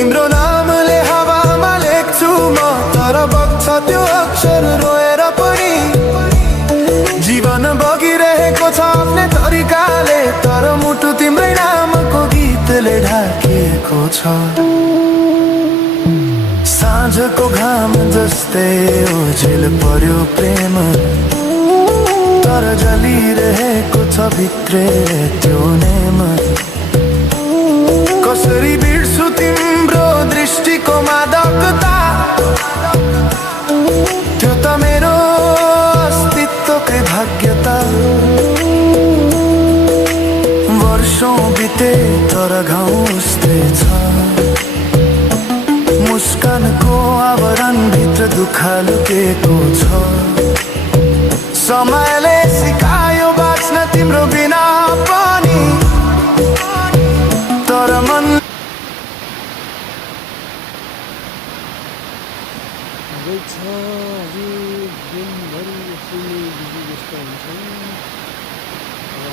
तिम्रो नामले हावामा लेख्छु म, तर बग्छ त्यो अक्षर रोएर पनि। जीवन बगिरहेको छ आफ्नै तरिकाले, तर मुटु तिम्रै नामको गीतले ढाकिएको छ। साँझको घाम जस्तै ओझेल पर्यो प्रेम, तर जलिरहेको छ भित्रै त्यो नेम। कसरी बिर्सु तिम्रो दृष्टिको मादकता, त्यो त मेरो अस्तित्वकै भाग्यता। वर्षौं बिते तर घाउ उस्तै छ, मुस्कानको आवरणभित्र दुःख लुकेको छ। समयले सिकायो बाँच्न तिम्रो बिना पनि, तर मन आज दिनभरि यसरी बिजी व्यस्त हुन्छन् र